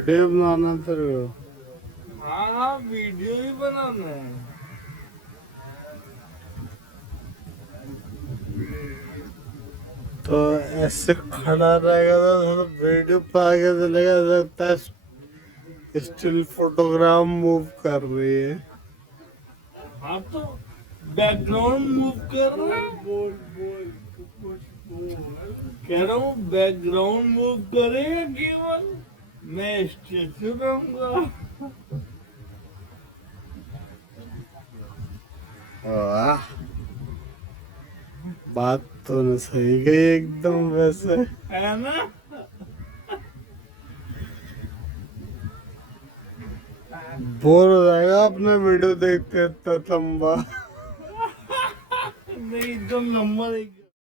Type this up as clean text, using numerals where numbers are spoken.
Video बनाना तेरे को? हाँ वीडियो ही बनाना है। तो ऐसे खड़ा रहेगा तो वीडियो पे आगे चलेगा, लगता है स्टिल फोटोग्राफ मूव कर रही है। हाँ तो बैकग्राउंड मूव कर रहा है। बोल बोल कुछ बोल। कह रहा हूँ बैकग्राउंड मूव करेगा केवल, मैं स्टेचू रहूंगा। वाह, बात तो न सही गई एकदम वैसे। है ना? बोर हो जाएगा अपना वीडियो देखते इतना लंबा। नहीं एकदम लंबा नहीं।